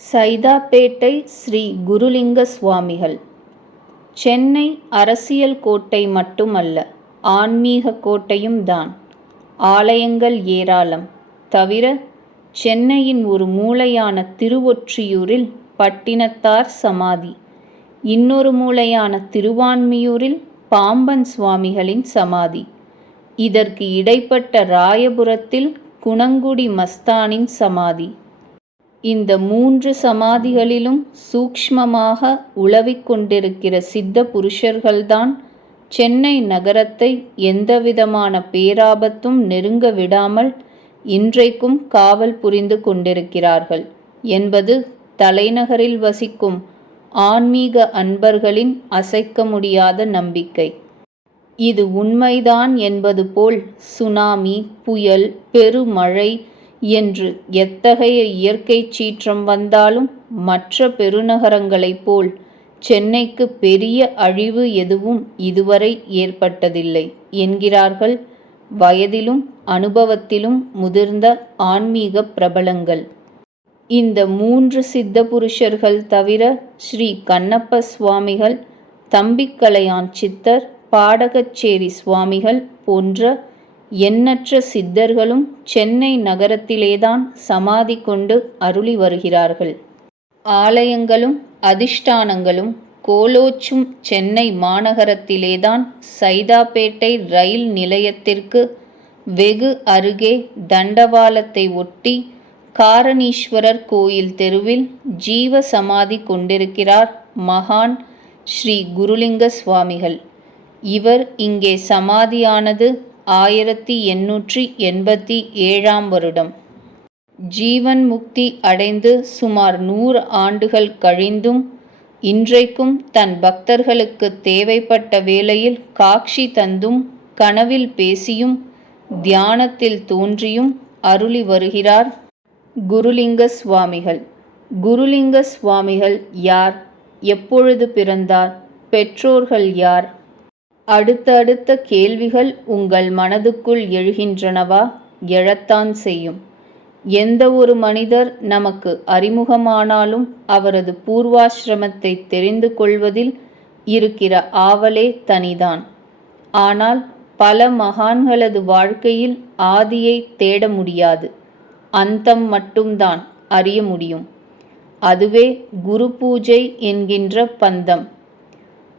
சைதாப்பேட்டை ஸ்ரீ குருலிங்க சுவாமிகள். சென்னை அரசியல் கோட்டை மட்டுமல்ல, ஆன்மீக கோட்டையும் தான். ஆலயங்கள் ஏராளம். தவிர சென்னையின் ஒரு மூலையான திருவொற்றியூரில் பட்டினத்தார் சமாதி, இன்னொரு மூலையான திருவான்மியூரில் பாம்பன் சுவாமிகளின் சமாதி, இதற்கு இடைப்பட்ட ராயபுரத்தில் குணங்குடி மஸ்தானின் சமாதி. இந்த 3 சமாதிகளிலும் சூக்ஷ்மமாக உலவிக் கொண்டிருக்கிற சித்த புருஷர்கள்தான் சென்னை நகரத்தை எந்தவிதமான பேராபத்தும் நெருங்க விடாமல் இன்றைக்கும் காவல் புரிந்து கொண்டிருக்கிறார்கள் என்பது தலைநகரில் வசிக்கும் ஆன்மீக அன்பர்களின் அசைக்க முடியாத நம்பிக்கை. இது உண்மைதான் என்பது போல் சுனாமி, புயல், பெருமழை என்று எத்தகைய இயற்கை சீற்றம் வந்தாலும் மற்ற பெருநகரங்களைப் போல் சென்னைக்கு பெரிய அழிவு எதுவும் இதுவரை ஏற்பட்டதில்லை என்கிறார்கள் வயதிலும் அனுபவத்திலும் முதிர்ந்த ஆன்மீக பிரபலங்கள். இந்த 3 சித்த புருஷர்கள் தவிர ஸ்ரீ கண்ணப்ப சுவாமிகள், தம்பிக்கலையான் சித்தர், பாடகச்சேரி சுவாமிகள் போன்ற எண்ணற்ற சித்தர்களும் சென்னை நகரத்திலேதான் சமாதி கொண்டு அருளி வருகிறார்கள். ஆலயங்களும் அதிஷ்டானங்களும் கோலோச்சும் சென்னை மாநகரத்திலேதான் சைதாப்பேட்டை ரயில் நிலையத்திற்கு வெகு அருகே தண்டவாளத்தை ஒட்டி காரணீஸ்வரர் கோயில் தெருவில் ஜீவ சமாதி கொண்டிருக்கிறார் மகான் ஸ்ரீ குருலிங்க சுவாமிகள். இவர் இங்கே சமாதியானது 1887 வருடம். ஜீவன் முக்தி அடைந்து சுமார் 100 ஆண்டுகள் கழிந்தும் இன்றைக்கும் தன் பக்தர்களுக்கு தேவைப்பட்ட வேளையில் காட்சி தந்தும் கனவில் பேசியும் தியானத்தில் தோன்றியும் அருளி வருகிறார் குருலிங்க சுவாமிகள். குருலிங்க சுவாமிகள் யார்? எப்பொழுது பிறந்தார்? பெற்றோர்கள் யார்? அடுத்தடுத்த கேள்விகள் உங்கள் மனதுக்குள் எழுகின்றனவா? எழத்தான் செய்யும். எந்த ஒரு மனிதர் நமக்கு அறிமுகமானாலும் அவரது பூர்வாசிரமத்தை தெரிந்து கொள்வதில் இருக்கிற ஆவலே தனிதான். ஆனால் பல மகான்களது வாழ்க்கையில் ஆதியை தேட முடியாது, அந்தம் மட்டும்தான் அறிய முடியும். அதுவே குரு பூஜை என்கின்ற பந்தம்.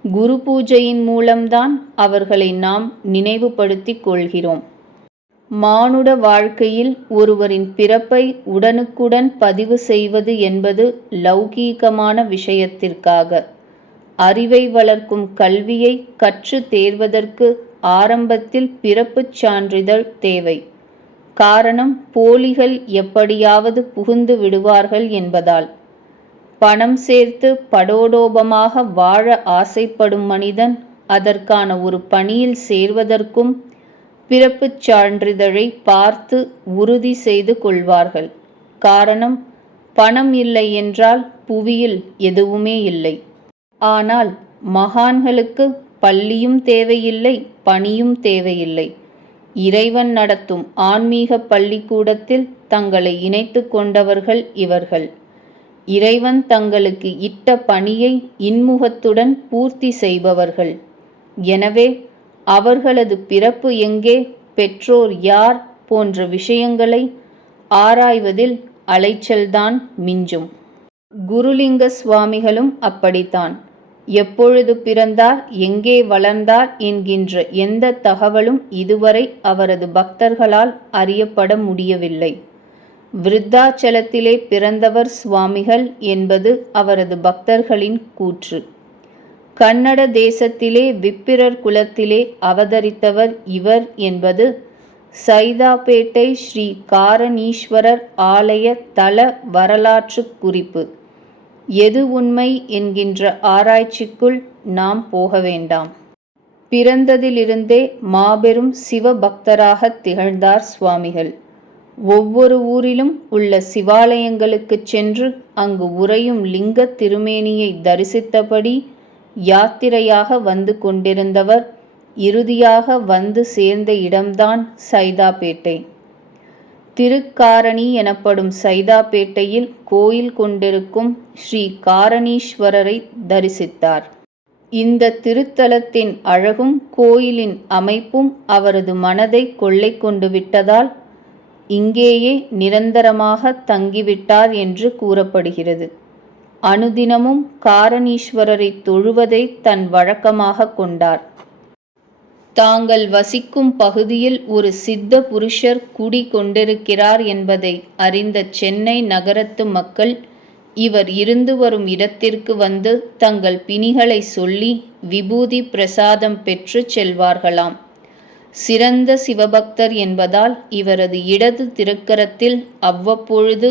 குரு பூஜையின் மூலம்தான் அவர்களை நாம் நினைவுபடுத்திக் கொள்கிறோம். மானுட வாழ்க்கையில் ஒருவரின் பிறப்பை உடனுக்குடன் பதிவு செய்வது என்பது லௌகீகமான விஷயத்திற்காக. அறிவை வளர்க்கும் கல்வியை கற்று தேர்வதற்கு ஆரம்பத்தில் பிறப்புச் சான்றிதழ் தேவை. காரணம், போலிகள் எப்படியாவது புகுந்து விடுவார்கள் என்பதால். பணம் சேர்த்து படோடோபமாக வாழ ஆசைப்படும் மனிதன் அதற்கான ஒரு பணியில் சேர்வதற்கும் பிறப்புச் சான்றிதழை பார்த்து உறுதி செய்து கொள்வார்கள். காரணம், பணம் இல்லை என்றால் புவியில் எதுவுமே இல்லை. ஆனால் மகான்களுக்கு பள்ளியும் தேவையில்லை, பணியும் தேவையில்லை. இறைவன் நடத்தும் ஆன்மீக பள்ளிக்கூடத்தில் தங்களை இணைத்து கொண்டவர்கள் இவர்கள். இறைவன் தங்களுக்கு இட்ட பணியை இன்முகத்துடன் பூர்த்தி செய்பவர்கள். எனவே அவர்களது பிறப்பு எங்கே, பெற்றோர் யார் போன்ற விஷயங்களை ஆராய்வதில் அலைச்சல்தான் மிஞ்சும். குருலிங்க சுவாமிகளும் அப்படித்தான். எப்பொழுது பிறந்தார், எங்கே வளர்ந்தார் என்கின்ற எந்த தகவலும் இதுவரை அவரது பக்தர்களால் அறியப்பட முடியவில்லை. விருத்தாச்சலத்திலே பிறந்தவர் சுவாமிகள் என்பது அவரது பக்தர்களின் கூற்று. கன்னட தேசத்திலே விப்பிரர் குலத்திலே அவதரித்தவர் இவர் என்பது சைதாப்பேட்டை ஸ்ரீ காரணீஸ்வரர் ஆலய தல வரலாற்று குறிப்பு. எது உண்மை என்கின்ற ஆராய்ச்சிக்குள் நாம் போக வேண்டாம். பிறந்ததிலிருந்தே மாபெரும் சிவபக்தராக திகழ்ந்தார் சுவாமிகள். ஒவ்வொரு ஊரிலும் உள்ள சிவாலயங்களுக்குச் சென்று அங்கு உறையும் லிங்க திருமேனியை தரிசித்தபடி யாத்திரையாக வந்து கொண்டிருந்தவர் இறுதியாக வந்து சேர்ந்த இடம்தான் சைதாப்பேட்டை. திருக்காரணி எனப்படும் சைதாப்பேட்டையில் கோயில் கொண்டிருக்கும் ஸ்ரீ காரணீஸ்வரரை தரிசித்தார். இந்த திருத்தலத்தின் அழகும் கோயிலின் அமைப்பும் அவரது மனதை கொள்ளை கொண்டு விட்டதால் இங்கேயே நிரந்தரமாக தங்கிவிட்டார் என்று கூறப்படுகிறது. அனுதினமும் காரணீஸ்வரரை தொழுவதை தன் வழக்கமாக கொண்டார். தாங்கள் வசிக்கும் பகுதியில் ஒரு சித்த புருஷர் குடி கொண்டிருக்கிறார் என்பதை அறிந்த சென்னை நகரத்து மக்கள் இவர் இருந்து வரும் இடத்திற்கு வந்து தங்கள் பிணிகளை சொல்லி விபூதி பிரசாதம் பெற்று செல்வார்களாம். சிறந்த சிவபக்தர் என்பதால் இவரது இடது திருக்கரத்தில் அவ்வப்பொழுது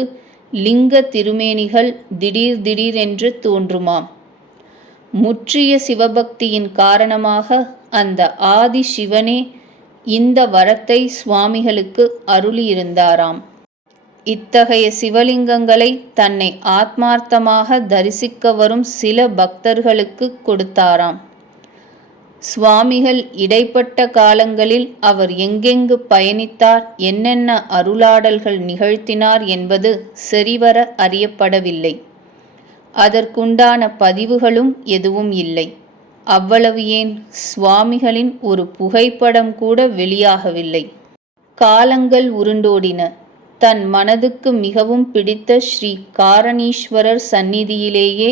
லிங்க திருமேனிகள் திடீரென்று தோன்றுமாம். முற்றிய சிவபக்தியின் காரணமாக அந்த ஆதி சிவனே இந்த வரத்தை சுவாமிகளுக்கு அருளியிருந்தாராம். இத்தகைய சிவலிங்கங்களை தன்னை ஆத்மார்த்தமாக தரிசிக்க வரும் சில பக்தர்களுக்கு கொடுத்தாராம். சுவாமிகள் இடைப்பட்ட காலங்களில் அவர் எங்கெங்கு பயணித்தார், என்னென்ன அருளாடல்கள் நிகழ்த்தினார் என்பது சரிவர அறியப்படவில்லை. அதற்குண்டான பதிவுகளும் எதுவும் இல்லை. அவ்வளவு ஏன், சுவாமிகளின் ஒரு புகைப்படம் கூட வெளியாகவில்லை. காலங்கள் உருண்டோடின. தன் மனதுக்கு மிகவும் பிடித்த ஸ்ரீ காரணீஸ்வரர் சந்நிதியிலேயே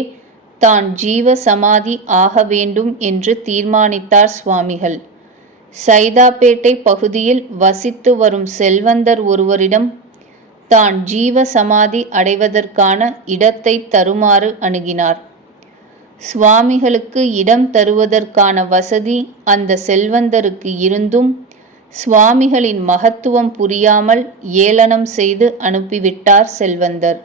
தான் ஜீவ சமாதி ஆக வேண்டும் என்று தீர்மானித்தார் சுவாமிகள். சைதாப்பேட்டை பகுதியில் வசித்து வரும் செல்வந்தர் ஒருவரிடம் தான் ஜீவ சமாதி அடைவதற்கான இடத்தை தருமாறு அணுகினார். சுவாமிகளுக்கு இடம் தருவதற்கான வசதி அந்த செல்வந்தருக்கு இருந்தும் சுவாமிகளின் மகத்துவம் புரியாமல் ஏளனம் செய்து அனுப்பிவிட்டார் செல்வந்தர்.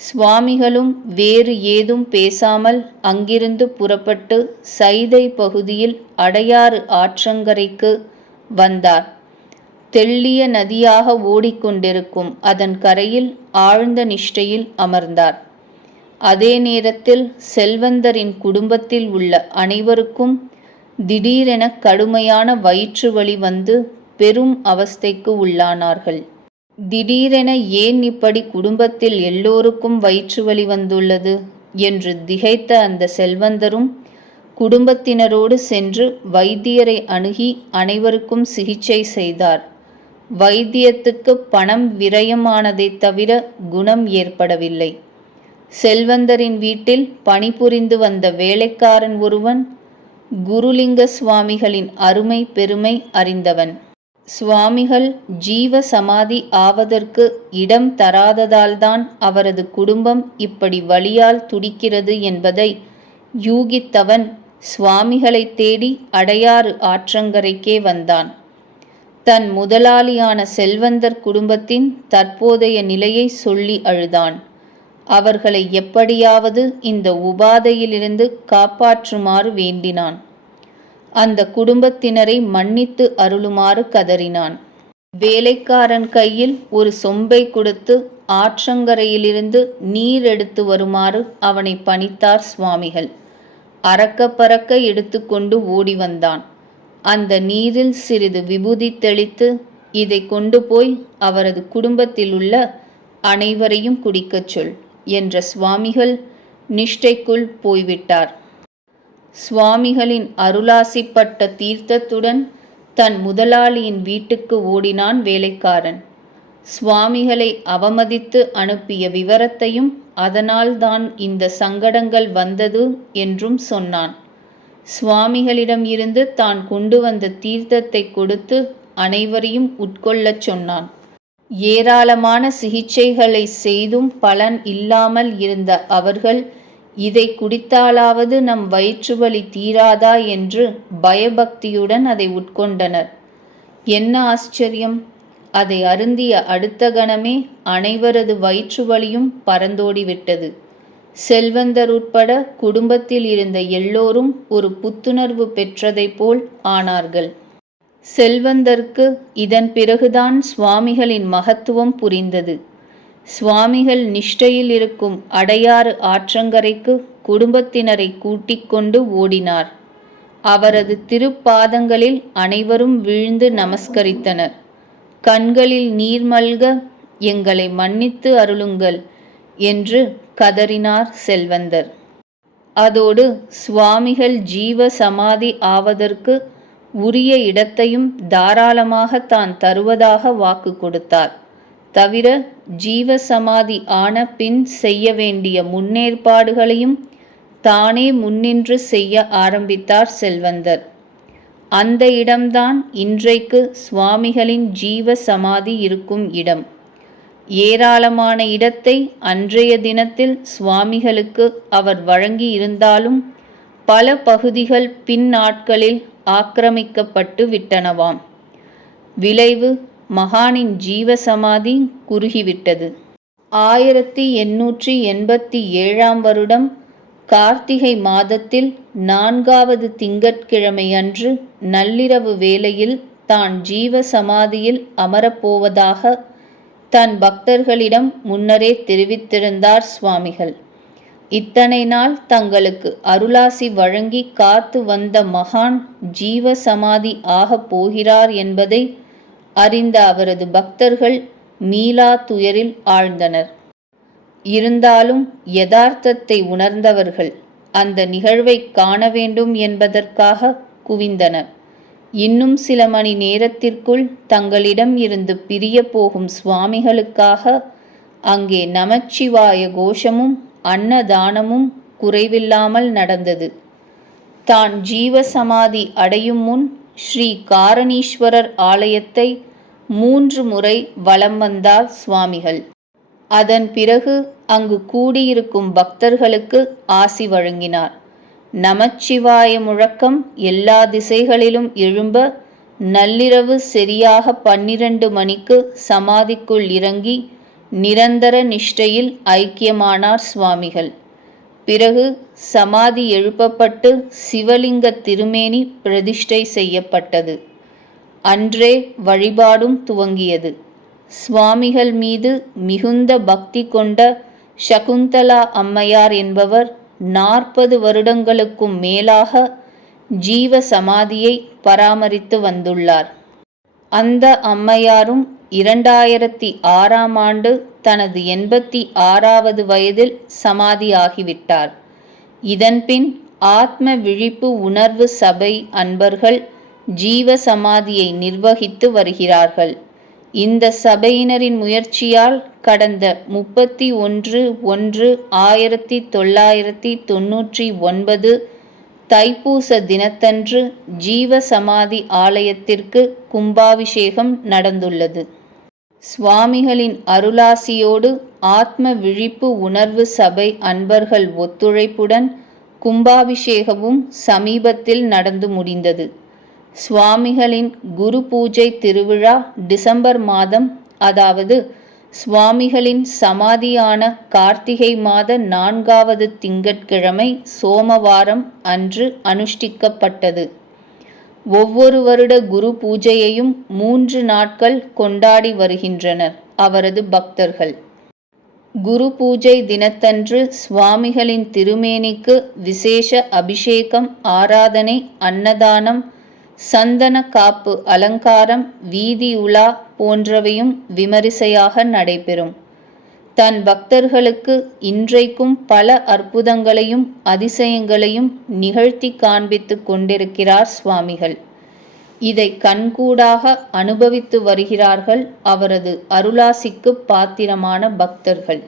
சுவாமிகளும் வேறு ஏதும் பேசாமல் அங்கிருந்து புறப்பட்டு சைதை பகுதியில் அடையாறு ஆற்றங்கரைக்கு வந்தார். தெள்ளிய நதியாக ஓடிக்கொண்டிருக்கும் அதன் கரையில் ஆழ்ந்த நிஷ்டையில் அமர்ந்தார். அதே நேரத்தில் செல்வந்தரின் குடும்பத்தில் உள்ள அனைவருக்கும் திடீரென கடுமையான வயிற்று வலி வந்து பெரும் அவஸ்தைக்கு உள்ளானார்கள். திடீரென ஏன் இப்படி குடும்பத்தில் எல்லோருக்கும் வயிற்று வலி வந்துள்ளது என்று திகைத்த அந்த செல்வந்தரும் குடும்பத்தினரோடு சென்று வைத்தியரை அணுகி அனைவருக்கும் சிகிச்சை செய்தார். வைத்தியத்துக்கு பணம் விரயமானதை தவிர குணம் ஏற்படவில்லை. செல்வந்தரின் வீட்டில் பணிபுரிந்து வந்த வேலைக்காரன் ஒருவன் குருலிங்க சுவாமிகளின் அருமை பெருமை அறிந்தவன். சுவாமிகள் ஜீவ சமாதி ஆவதற்கு இடம் தராததால்தான் அவரது குடும்பம் இப்படி வலியால் துடிக்கிறது என்பதை யூகித்தவன் சுவாமிகளை தேடி அடையாறு ஆற்றங்கரைக்கே வந்தான். தன் முதலாளியான செல்வந்தர் குடும்பத்தின் தற்போதைய நிலையை சொல்லி அழுதான். அவர்களை எப்படியாவது இந்த உபாதையிலிருந்து காப்பாற்றுமாறு வேண்டினான். அந்த குடும்பத்தினரை மன்னித்து அருளுமாறு கதறினான். வேலைக்காரன் கையில் ஒரு சொம்பை கொடுத்து ஆற்றங்கரையிலிருந்து நீர் எடுத்து வருமாறு அவனை பணித்தார் சுவாமிகள். அறக்க பறக்க எடுத்துக்கொண்டு ஓடி வந்தான். அந்த நீரில் சிறிது விபூதி தெளித்து இதை கொண்டு போய் அவரது குடும்பத்தில் உள்ள அனைவரையும் குடிக்கச் சொல் என்ற சுவாமிகள் நிஷ்டைக்குள் போய்விட்டார். சுவாமிகளின் அருளாசிப்பட்ட தீர்த்தத்துடன் தன் முதலாளியின் வீட்டுக்கு ஓடினான் வேலைக்காரன். சுவாமிகளை அவமதித்து அனுப்பிய விவரத்தையும் அதனால் தான் இந்த சங்கடங்கள் வந்தது என்றும் சொன்னான். சுவாமிகளிடம் இருந்து தான் கொண்டு வந்த தீர்த்தத்தை கொடுத்து அனைவரையும் உட்கொள்ளச் சொன்னான். ஏராளமான சிகிச்சைகளை செய்தும் பலன் இல்லாமல் இருந்த அவர்கள் இதை குடித்தாலாவது நம் வயிற்றுவலி தீராதா என்று பயபக்தியுடன் அதை உட்கொண்டனர். என்ன ஆச்சரியம்! அதை அருந்திய அடுத்த கணமே அனைவரது வயிற்றுவலியும் பறந்தோடிவிட்டது. செல்வந்தர் உட்பட குடும்பத்தில் இருந்த எல்லோரும் ஒரு புத்துணர்வு பெற்றதைப் போல் ஆனார்கள். செல்வந்தருக்கு இதன் பிறகுதான் சுவாமிகளின் மகத்துவம் புரிந்தது. சுவாமிகள் நிஷ்டையில் இருக்கும் அடையாறு ஆற்றங்கரைக்கு குடும்பத்தினரை கூட்டிக் கொண்டு ஓடினார். அவரது திருப்பாதங்களில் அனைவரும் வீழ்ந்து நமஸ்கரித்தனர். கண்களில் நீர் மல்க எங்களை மன்னித்து அருளுங்கள் என்று கதறினார் செல்வந்தர். அதோடு சுவாமிகள் ஜீவ சமாதி ஆவதற்கு உரிய இடத்தையும் தாராளமாக தான் தருவதாக வாக்கு கொடுத்தார். தவிர ஜீவ சமாதி ஆன பின் செய்ய வேண்டிய முன்னேற்பாடுகளையும் தானே முன்னின்று செய்ய ஆரம்பித்தார் செல்வந்தர். அந்த இடம்தான் இன்றைக்கு சுவாமிகளின் ஜீவ சமாதி இருக்கும் இடம். ஏராளமான இடத்தை அன்றைய தினத்தில் சுவாமிகளுக்கு அவர் வழங்கி இருந்தாலும் பல பகுதிகள் பின் நாட்களில் ஆக்கிரமிக்கப்பட்டு விட்டனவாம். விளைவு மகானின் ஜீவ சமாதி குறுகிவிட்டது. 1887 வருடம் கார்த்திகை மாதத்தில் 4வது திங்கட்கிழமை அன்று நள்ளிரவு வேளையில் தான் ஜீவ சமாதியில் அமரப்போவதாக தன் பக்தர்களிடம் முன்னரே தெரிவித்திருந்தார் சுவாமிகள். இத்தனை நாள் தங்களுக்கு அருளாசி வழங்கி காத்து வந்த மகான் ஜீவ சமாதி ஆகப் போகிறார் என்பதை அறிந்த அவரது பக்தர்கள் மீளா துயரில் ஆழ்ந்தனர். இருந்தாலும் யதார்த்தத்தை உணர்ந்தவர்கள் அந்த நிகழ்வை காண வேண்டும் என்பதற்காக குவிந்தனர். இன்னும் சில மணி நேரத்திற்குள் தங்களிடம் இருந்து பிரிய போகும் சுவாமிகளுக்காக அங்கே நமச்சிவாய கோஷமும் அன்னதானமும் குறைவில்லாமல் நடந்தது. தான் ஜீவ சமாதி அடையும் முன் ஸ்ரீ காரணீஸ்வரர் ஆலயத்தை 3 முறை வலம் வந்தார் சுவாமிகள். அதன் பிறகு அங்கு கூடியிருக்கும் பக்தர்களுக்கு ஆசி வழங்கினார். நமச்சிவாய முழக்கம் எல்லா திசைகளிலும் எழும்ப நள்ளிரவு சரியாக 12 மணிக்கு சமாதிக்குள் இறங்கி நிரந்தர நிஷ்டையில் ஐக்கியமானார் சுவாமிகள். பிறகு சமாதி எழுப்பப்பட்டு சிவலிங்க திருமேனி பிரதிஷ்டை செய்யப்பட்டது. அன்றே வழிபாடும் துவங்கியது. சுவாமிகள் மீது மிகுந்த பக்தி கொண்ட சகுந்தலா அம்மையார் என்பவர் 40 வருடங்களுக்கும் மேலாக ஜீவ சமாதியை பராமரித்து வந்துள்ளார். அந்த அம்மையாரும் 2006ஆம் ஆண்டு தனது 86வது வயதில் சமாதியாகிவிட்டார். இதன்பின் ஆத்ம விழிப்பு உணர்வு சபை அன்பர்கள் ஜீவ சமாதியை நிர்வகித்து வருகிறார்கள். இந்த சபையினரின் முயற்சியால் கடந்த 31/1/1999 தைப்பூச தினத்தன்று ஜீவ சமாதி ஆலயத்திற்கு கும்பாபிஷேகம் நடந்துள்ளது. சுவாமிகளின் அருளாசியோடு ஆத்ம விழிப்பு உணர்வு சபை அன்பர்கள் ஒத்துழைப்புடன் கும்பாபிஷேகமும் சமீபத்தில் நடந்து முடிந்தது. சுவாமிகளின் குரு பூஜை திருவிழா டிசம்பர் மாதம், அதாவது சுவாமிகளின் சமாதியான கார்த்திகை மாத 4வது திங்கட்கிழமை சோமவாரம் அன்று அனுஷ்டிக்கப்பட்டது. ஒவ்வொரு வருட குரு பூஜையையும் 3 நாட்கள் கொண்டாடி வருகின்றனர் அவரது பக்தர்கள். குரு பூஜை தினத்தன்று சுவாமிகளின் திருமேனிக்கு விசேஷ அபிஷேகம், ஆராதனை, அன்னதானம், சந்தன காப்பு அலங்காரம், வீதி உலா போன்றவையும் விமரிசையாக நடைபெறும். தன் பக்தர்களுக்கு இன்றைக்கும் பல அற்புதங்களையும் அதிசயங்களையும் நிகழ்த்தி காண்பித்து கொண்டிருக்கிறார் சுவாமிகள். இதை கண்கூடாக அனுபவித்து வருகிறார்கள் அவரது அருளாசிக்கு பாத்திரமான பக்தர்கள்.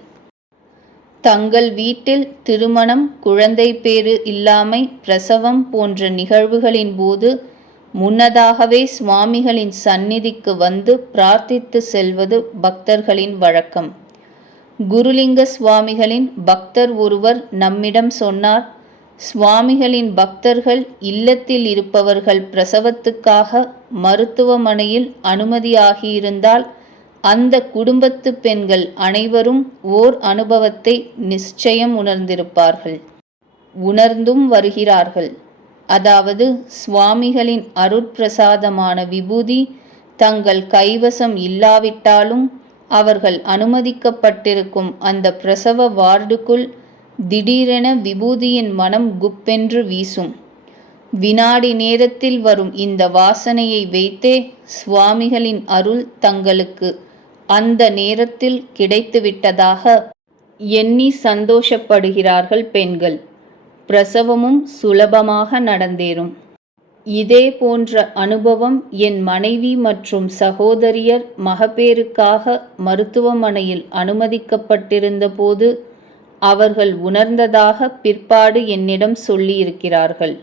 தங்கள் வீட்டில் திருமணம், குழந்தை பேறு இல்லாமை, பிரசவம் போன்ற நிகழ்வுகளின் போது முன்னதாகவே சுவாமிகளின் சந்நிதிக்கு வந்து பிரார்த்தித்து செல்வது பக்தர்களின் வழக்கம். குருலிங்க சுவாமிகளின் பக்தர் ஒருவர் நம்மிடம் சொன்னார், சுவாமிகளின் பக்தர்கள் இல்லத்தில் இருப்பவர்கள் பிரசவத்துக்காக மருத்துவமனையில் அனுமதியாகியிருந்தால் அந்த குடும்பத்து பெண்கள் அனைவரும் ஓர் அனுபவத்தை நிச்சயம் உணர்ந்திருப்பார்கள், உணர்ந்தும் வருகிறார்கள். அதாவது சுவாமிகளின் அருட்பிரசாதமான விபூதி தங்கள் கைவசம் இல்லாவிட்டாலும் அவர்கள் அனுமதிக்கப்பட்டிருக்கும் அந்த பிரசவ வார்டுக்குள் திடீரென விபூதியின் மனம் குப்பென்று வீசும். வினாடி நேரத்தில் வரும் இந்த வாசனையை வைத்தே சுவாமிகளின் அருள் தங்களுக்கு அந்த நேரத்தில் கிடைத்துவிட்டதாக எண்ணி சந்தோஷப்படுகிறார்கள் பெண்கள். பிரசவமும் சுலபமாக நடந்தேறும். இதே போன்ற அனுபவம் என் மனைவி மற்றும் சகோதரியர் மகப்பேறுக்காக மருத்துவமனையில் அனுமதிக்கப்பட்டிருந்த போது அவர்கள் உணர்ந்ததாக பிற்பாடு என்னிடம் சொல்லியிருக்கிறார்கள்.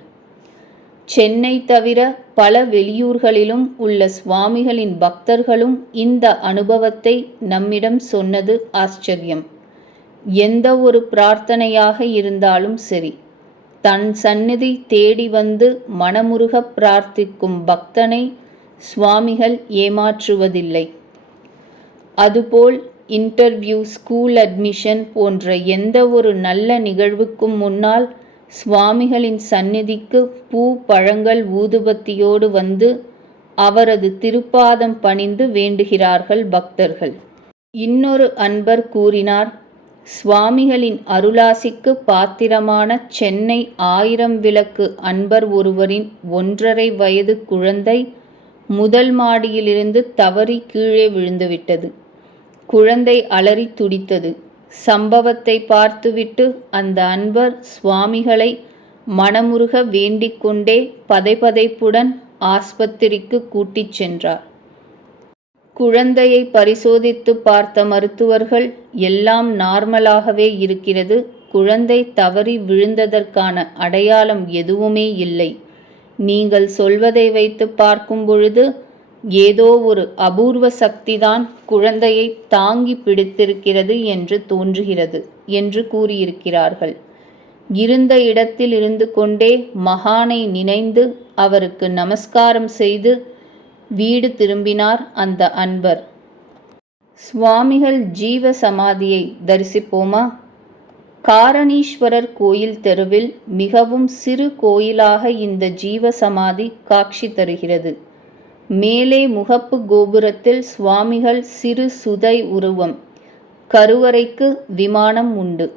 சென்னை தவிர பல வெளியூர்களிலும் உள்ள சுவாமிகளின் பக்தர்களும் இந்த அனுபவத்தை நம்மிடம் சொன்னது ஆச்சரியம். எந்த ஒரு பிரார்த்தனையாக இருந்தாலும் சரி, தன் சந்நிதி தேடி வந்து மனமுருக பிரார்த்திக்கும் பக்தனை சுவாமிகள் ஏமாற்றுவதில்லை. அதுபோல் இன்டர்வியூ, ஸ்கூல் அட்மிஷன் போன்ற எந்த ஒரு நல்ல நிகழ்வுக்கும் முன்னால் சுவாமிகளின் சந்நிதிக்கு பூ, பழங்கள், ஊதுபத்தியோடு வந்து அவரது திருப்பாதம் பணிந்து வேண்டுகிறார்கள் பக்தர்கள். இன்னொரு அன்பர் கூறினார், சுவாமிகளின் அருளாசிக்கு பாத்திரமான சென்னை 1000 விளக்கு அன்பர் ஒருவரின் 1.5 வயது குழந்தை முதல் மாடியிலிருந்து தவறி கீழே விழுந்துவிட்டது. குழந்தை அலறி துடித்தது. சம்பவத்தை பார்த்துவிட்டு அந்த அன்பர் சுவாமிகளை மனமுருக வேண்டிக் கொண்டே பதைபதைப்புடன் ஆஸ்பத்திரிக்கு கூட்டிச் சென்றார். குழந்தையை பரிசோதித்து பார்த்த மருத்துவர்கள், எல்லாம் நார்மலாகவே இருக்கிறது, குழந்தை தவறி விழுந்ததற்கான அடையாளம் எதுவுமே இல்லை, நீங்கள் சொல்வதை வைத்து பார்க்கும் பொழுது ஏதோ ஒரு அபூர்வ சக்திதான் குழந்தையை தாங்கி பிடித்திருக்கிறது என்று தோன்றுகிறது என்று கூறியிருக்கிறார்கள். இருந்த இடத்தில் இருந்து கொண்டே மகானை நினைந்து அவருக்கு நமஸ்காரம் செய்து வீடு திரும்பினார் அந்த அன்பர். சுவாமிகள் ஜீவ சமாதியை தரிசிப்போமா? காரணீஸ்வரர் கோயில் தெருவில் மிகவும் சிறு கோயிலாக இந்த ஜீவ சமாதி காட்சி தருகிறது. மேலே முகப்பு கோபுரத்தில் சுவாமிகள் சிறு சுதை உருவம். கருவறைக்கு விமானம் உண்டு.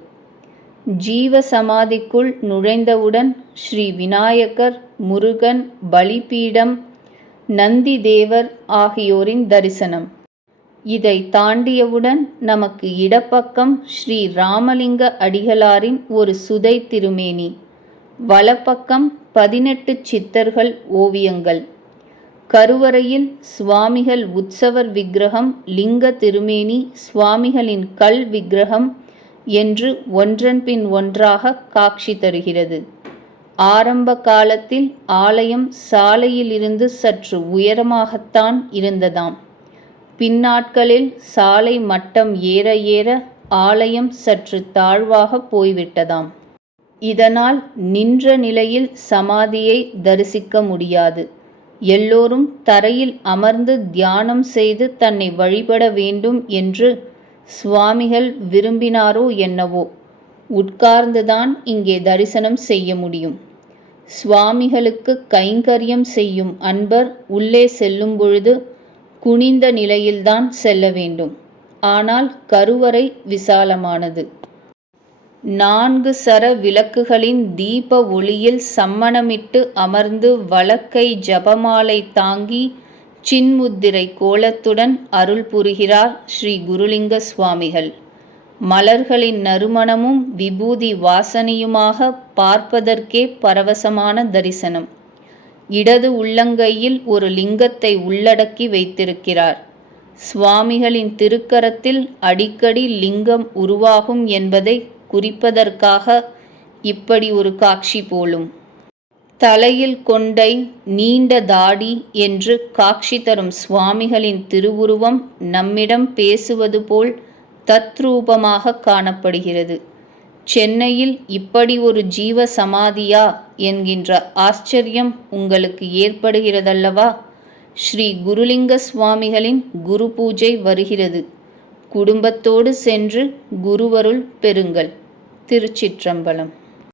ஜீவ சமாதிக்குள் நுழைந்தவுடன் ஸ்ரீ விநாயகர், முருகன், பலிபீடம், நந்தி தேவர் ஆகியோரின் தரிசனம். இதை தாண்டியவுடன் நமக்கு இடப்பக்கம் ஸ்ரீ ராமலிங்க அடிகளாரின் ஒரு சுதை திருமேனி, வலப்பக்கம் 18 சித்தர்கள் ஓவியங்கள். கருவறையில் சுவாமிகள் உற்சவர் விக்கிரகம், லிங்க திருமேனி, சுவாமிகளின் கல் விக்கிரகம் என்று ஒன்றன் பின் ஒன்றாக காட்சி தருகிறது. ஆரம்ப காலத்தில் ஆலயம் சாலையில் இருந்து சற்று உயரமாகத்தான் இருந்ததாம். பின்னாட்களில் சாலை மட்டம் ஏற ஏற ஆலயம் சற்று தாழ்வாக போய்விட்டதாம். இதனால் நின்ற நிலையில் சமாதியை தரிசிக்க முடியாது. எல்லோரும் தரையில் அமர்ந்து தியானம் செய்து தன்னை வழிபட வேண்டும் என்று சுவாமிகள் விரும்பினாரோ என்னவோ, உட்கார்ந்துதான் இங்கே தரிசனம் செய்ய முடியும். சுவாமிகளுக்கு கைங்கரியம் செய்யும் அன்பர் உள்ளே செல்லும் பொழுது குனிந்த நிலையில்தான் செல்ல வேண்டும். ஆனால் கருவறை விசாலமானது. 4 சர விளக்குகளின் தீப ஒளியில் சம்மணமிட்டு அமர்ந்து வலக்கை ஜபமாலை தாங்கி சின்முத்திரை கோலத்துடன் அருள் புரிகிறார் ஸ்ரீ குருலிங்க சுவாமிகள். மலர்களின் நறுமணமும் விபூதி வாசனையுமாக பார்ப்பதற்கே பரவசமான தரிசனம். இடது உள்ளங்கையில் ஒரு லிங்கத்தை உள்ளடக்கி வைத்திருக்கிறார். சுவாமிகளின் திருக்கரத்தில் அடிக்கடி லிங்கம் உருவாகும் என்பதை குறிப்பதற்காக இப்படி ஒரு காட்சி போலும். தலையில் கொண்டை, நீண்ட தாடி என்று காட்சி தரும் சுவாமிகளின் திருவுருவம் நம்மிடம் பேசுவது போல் தத்ரூபமாக காணப்படுகிறது. சென்னையில் இப்படி ஒரு ஜீவ சமாதியா என்கின்ற ஆச்சரியம் உங்களுக்கு ஏற்படுகிறதல்லவா? ஸ்ரீ குருலிங்க சுவாமிகளின் குரு பூஜை வருகிறது. குடும்பத்தோடு சென்று குருவருள் பெறுங்கள். திருச்சிற்றம்பலம்.